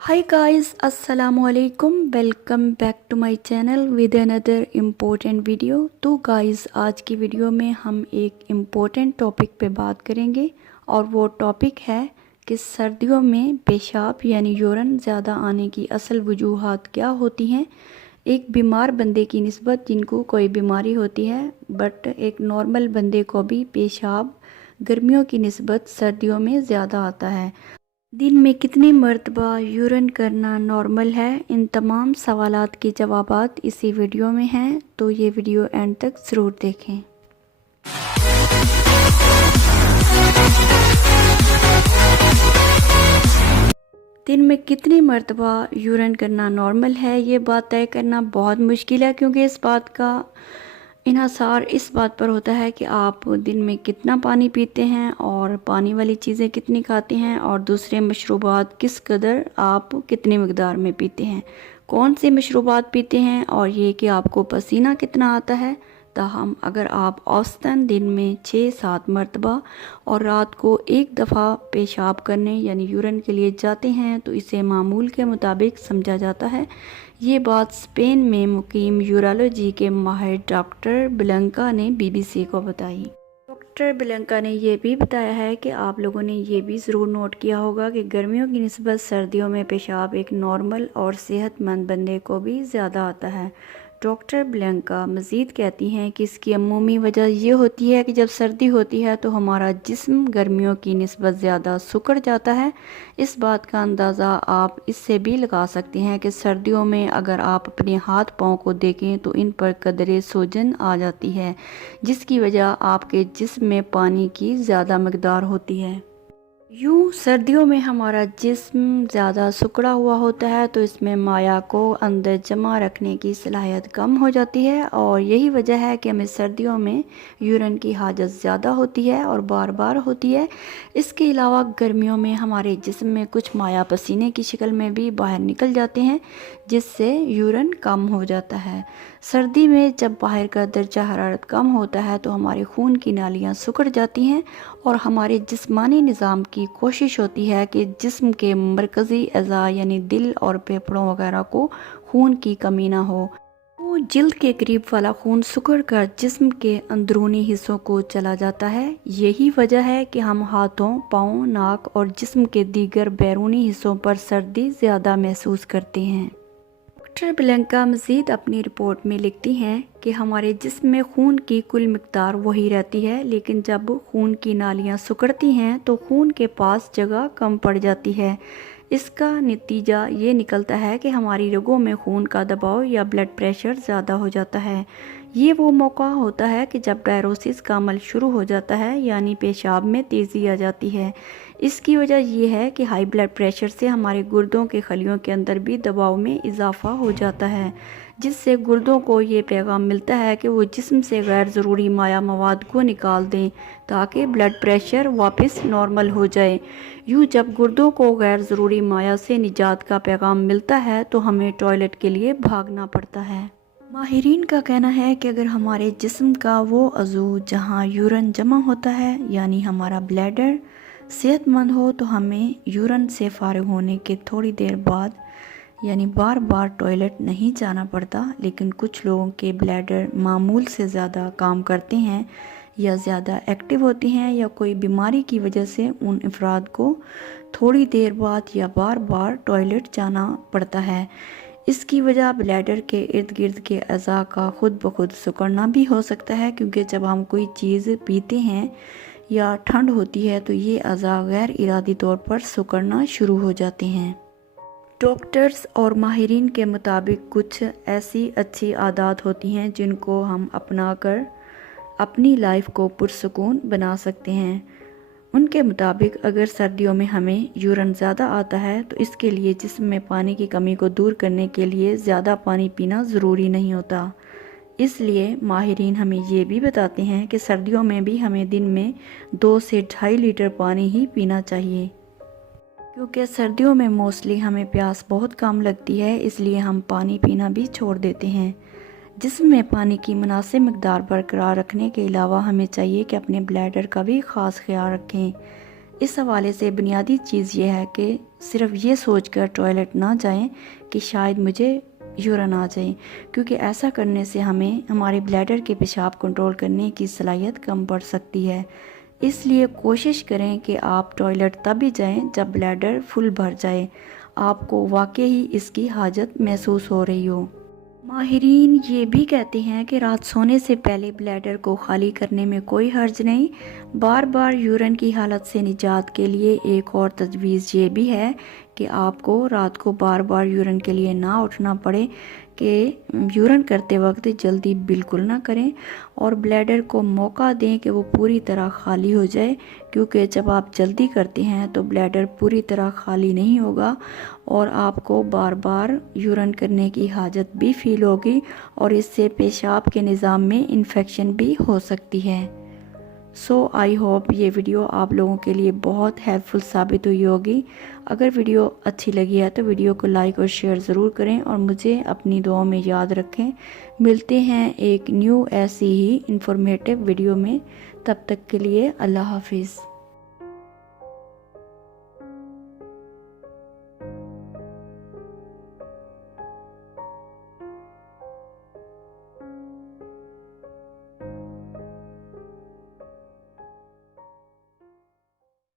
Hi guys, assalamu alaikum. Welcome back to my channel with another important video. तो guys, आज की video में हम एक इम्पोर्टेंट टॉपिक पे बात करेंगे और वो टॉपिक है कि सर्दियों में पेशाब यानी यूरिन ज़्यादा आने की असल वजूहात क्या होती हैं। एक बीमार बंदे की निस्बत जिनको कोई बीमारी होती है बट एक नॉर्मल बंदे को भी पेशाब गर्मियों की निस्बत सर्दियों में ज़्यादा आता है। दिन में कितनी मर्तबा यूरिन करना नॉर्मल है, इन तमाम सवालात के जवाबात इसी वीडियो में हैं, तो ये वीडियो एंड तक ज़रूर देखें। दिन में कितनी मर्तबा यूरिन करना नॉर्मल है, ये बात तय करना बहुत मुश्किल है क्योंकि इस बात का इन्हसार इस बात पर होता है कि आप दिन में कितना पानी पीते हैं और पानी वाली चीज़ें कितनी खाते हैं और दूसरे मशरूबात किस कदर आप कितनी मकदार में पीते हैं, कौन से मशरूबात पीते हैं और ये कि आपको पसीना कितना आता है। ताहम अगर आप औसतन दिन में 6-7 मरतबा और रात को एक दफ़ा पेशाब करने यानी यूरिन के लिए जाते हैं तो इसे मामूल के मुताबिक समझा जाता है। ये बात स्पेन में मुकीम यूरोलॉजी के माहिर डॉक्टर ब्लंका ने बीबीसी को बताई। डॉक्टर ब्लंका ने यह भी बताया है कि आप लोगों ने ये भी ज़रूर नोट किया होगा कि गर्मियों की निस्बत सर्दियों में पेशाब एक नॉर्मल और सेहतमंद बंदे को भी ज़्यादा आता है। डॉक्टर ब्लंका मज़ीद कहती हैं कि इसकी अमूमी वजह ये होती है कि जब सर्दी होती है तो हमारा जिस्म गर्मियों की निस्बत ज़्यादा सिकुड़ जाता है। इस बात का अंदाज़ा आप इससे भी लगा सकते हैं कि सर्दियों में अगर आप अपने हाथ पाँव को देखें तो इन पर कदरे सूजन आ जाती है, जिसकी वजह आपके जिस्म में पानी की ज़्यादा मकदार होती है। यूँ सर्दियों में हमारा जिस्म ज़्यादा सिकुड़ा हुआ होता है तो इसमें माया को अंदर जमा रखने की सलाहियत कम हो जाती है और यही वजह है कि हमें सर्दियों में यूरिन की हाजत ज़्यादा होती है और बार बार होती है। इसके अलावा गर्मियों में हमारे जिस्म में कुछ माया पसीने की शक्ल में भी बाहर निकल जाते हैं, जिससे यूरिन कम हो जाता है। सर्दी में जब बाहर का दर्जा हरारत कम होता है तो हमारे खून की नालियाँ सिकुड़ जाती हैं और हमारे जिस्मानी निज़ाम की कोशिश होती है कि जिस्म के मरकज़ी अज़ा यानी दिल और फेफड़ों वगैरह को खून की कमी ना हो। वो जिल्द के करीब वाला खून सिकुड़ कर जिस्म के अंदरूनी हिस्सों को चला जाता है। यही वजह है कि हम हाथों, पाँव, नाक और जिस्म के दीगर बैरूनी हिस्सों पर सर्दी ज़्यादा महसूस करते हैं। डॉक्टर ब्लंका मज़ीद अपनी रिपोर्ट में लिखती हैं कि हमारे जिस्म में खून की कुल मिक़दार वही रहती है, लेकिन जब खून की नालियाँ सिकुड़ती हैं तो खून के पास जगह कम पड़ जाती है। इसका नतीजा ये निकलता है कि हमारी रगों में खून का दबाव या ब्लड प्रेशर ज़्यादा हो जाता है। ये वो मौका होता है कि जब डायरोसिस का अमल शुरू हो जाता है यानी पेशाब में तेज़ी आ जाती है। इसकी वजह यह है कि हाई ब्लड प्रेशर से हमारे गुर्दों के खलियों के अंदर भी दबाव में इजाफ़ा हो जाता है, जिससे गुर्दों को ये पैगाम मिलता है कि वो जिस्म से गैर ज़रूरी माया मवाद को निकाल दें ताकि ब्लड प्रेशर वापस नॉर्मल हो जाए। यूँ जब गुर्दों को गैर ज़रूरी माया से निजात का पैगाम मिलता है तो हमें टॉयलेट के लिए भागना पड़ता है। माहिरीन का कहना है कि अगर हमारे जिस्म का वो अज़ू जहाँ यूरिन जमा होता है यानी हमारा ब्लैडर सेहतमंद हो तो हमें यूरिन से फारिग होने के थोड़ी देर बाद यानी बार बार टॉयलेट नहीं जाना पड़ता। लेकिन कुछ लोगों के ब्लैडर मामूल से ज़्यादा काम करते हैं या ज़्यादा एक्टिव होते हैं या कोई बीमारी की वजह से उन अफराद को थोड़ी देर बाद या बार बार टॉयलेट जाना पड़ता है। इसकी वजह ब्लैडर के इर्द गिर्द के अज़ा का खुद ब खुद सिकुड़ना भी हो सकता है, क्योंकि जब हम कोई चीज़ पीते हैं या ठंड होती है तो ये अज़ा गैर इरादी तौर पर सिकुड़ना शुरू हो जाते हैं। डॉक्टर्स और माहिरीन के मुताबिक कुछ ऐसी अच्छी आदत होती हैं जिनको हम अपना कर अपनी लाइफ को पुरसुकून बना सकते हैं। उनके मुताबिक अगर सर्दियों में हमें यूरिन ज़्यादा आता है तो इसके लिए जिस्म में पानी की कमी को दूर करने के लिए ज़्यादा पानी पीना ज़रूरी नहीं होता। इसलिए माहिरीन हमें ये भी बताते हैं कि सर्दियों में भी हमें दिन में 2 से 2.5 लीटर पानी ही पीना चाहिए, क्योंकि सर्दियों में मोस्टली हमें प्यास बहुत कम लगती है, इसलिए हम पानी पीना भी छोड़ देते हैं। जिस्म में पानी की मुनासिब मकदार बरकरार रखने के अलावा हमें चाहिए कि अपने ब्लैडर का भी ख़ास ख्याल रखें। اس حوالے سے بنیادی چیز یہ ہے کہ صرف یہ سوچ کر ٹوائلٹ نہ جائیں کہ شاید مجھے یورین آ جائے، کیونکہ ایسا کرنے سے ہمیں ہمارے بلیڈر کے پیشاب کنٹرول کرنے کی صلاحیت کم پڑ سکتی ہے۔ اس لیے کوشش کریں کہ آپ ٹوائلٹ تب ہی جائیں جب بلیڈر فل بھر جائے، آپ کو واقعی اس کی حاجت محسوس ہو رہی ہو۔ ماہرین یہ بھی کہتے ہیں کہ رات سونے سے پہلے بلیڈر کو خالی کرنے میں کوئی حرج نہیں۔ بار بار یورین کی حالت سے نجات کے لیے ایک اور تجویز یہ بھی ہے کہ آپ کو رات کو بار بار یورین کے لیے نہ اٹھنا پڑے، کہ یورین کرتے وقت جلدی بالکل نہ کریں اور بلیڈر کو موقع دیں کہ وہ پوری طرح خالی ہو جائے، کیونکہ جب آپ جلدی کرتے ہیں تو بلیڈر پوری طرح خالی نہیں ہوگا اور آپ کو بار بار یورین کرنے کی حاجت بھی فیل ہوگی اور اس سے پیشاب کے نظام میں انفیکشن بھی ہو سکتی ہے۔ آئی ہوپ یہ ویڈیو آپ لوگوں کے لیے بہت ہیلپ فل ثابت ہوئی ہوگی۔ اگر ویڈیو اچھی لگی ہے تو ویڈیو کو لائک اور شیئر ضرور کریں اور مجھے اپنی دعاؤں میں یاد رکھیں۔ ملتے ہیں ایک نیو ایسی ہی انفارمیٹیو ویڈیو میں، تب تک کے لیے اللہ حافظ۔